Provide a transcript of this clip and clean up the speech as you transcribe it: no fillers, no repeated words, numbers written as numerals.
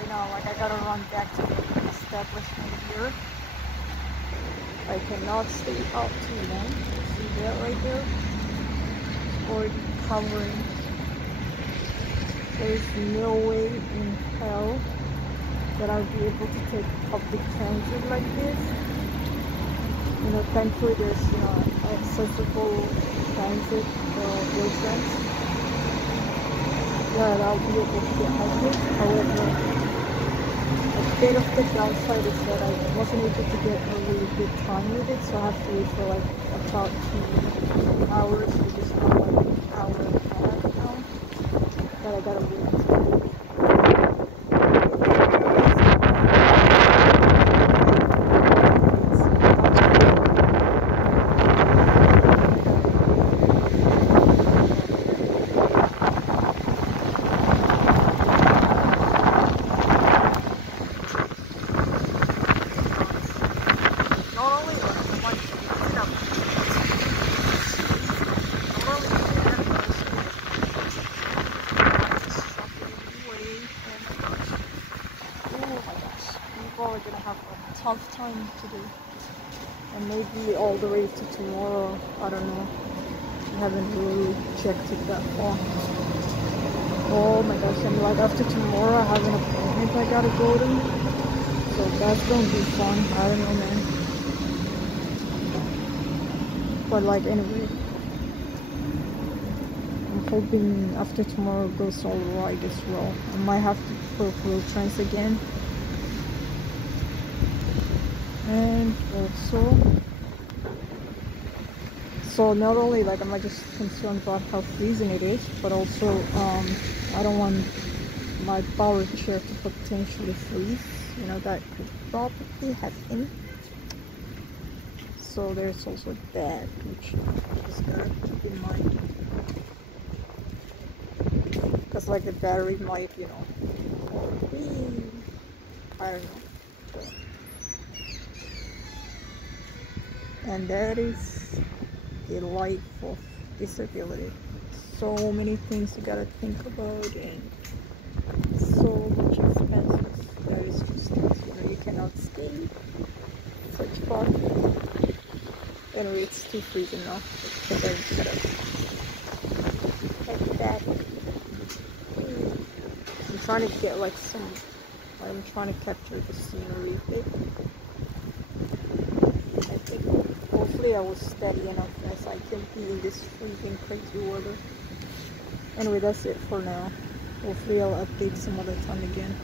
right now. Like I gotta run back to the establishment here. I cannot stay out too long. See that right there? It's already covering. There's no way in hell that I'll be able to take public transit like this. You know, thankfully there's, you know, accessible transit waytrans that I'll be able to get home with. However, a bit of the downside is that I wasn't able to get a really good time with it, so I have to wait for like about 2 hours, which is now like an hour and a half now that I gotta wait. Are gonna have a tough time today, and maybe all the way to tomorrow. I don't know. I haven't really checked it that far. Oh my gosh! And like after tomorrow, I have an appointment I gotta go to, so that's gonna be fun. I don't know, man. But like anyway, I'm hoping after tomorrow goes all right as well. I might have to put Wheel-Trans again. And also, so not only like am I just concerned about how freezing it is, but also I don't want my power chair to potentially freeze. You know, that could probably happen. So there's also that, which I just gotta keep in mind. Because like the battery might, you know, I don't know. And that is a life of disability. So many things you gotta think about, and so much expenses. That is just, you know, you cannot stay in such parking. Anyway, it's too freezing now. So I'm gonna head back. I'm trying to get like I'm trying to capture the scenery a bit. I think hopefully I was steady enough as I can be in this freezing crazy weather. Anyway, that's it for now. Hopefully I'll update some other time again.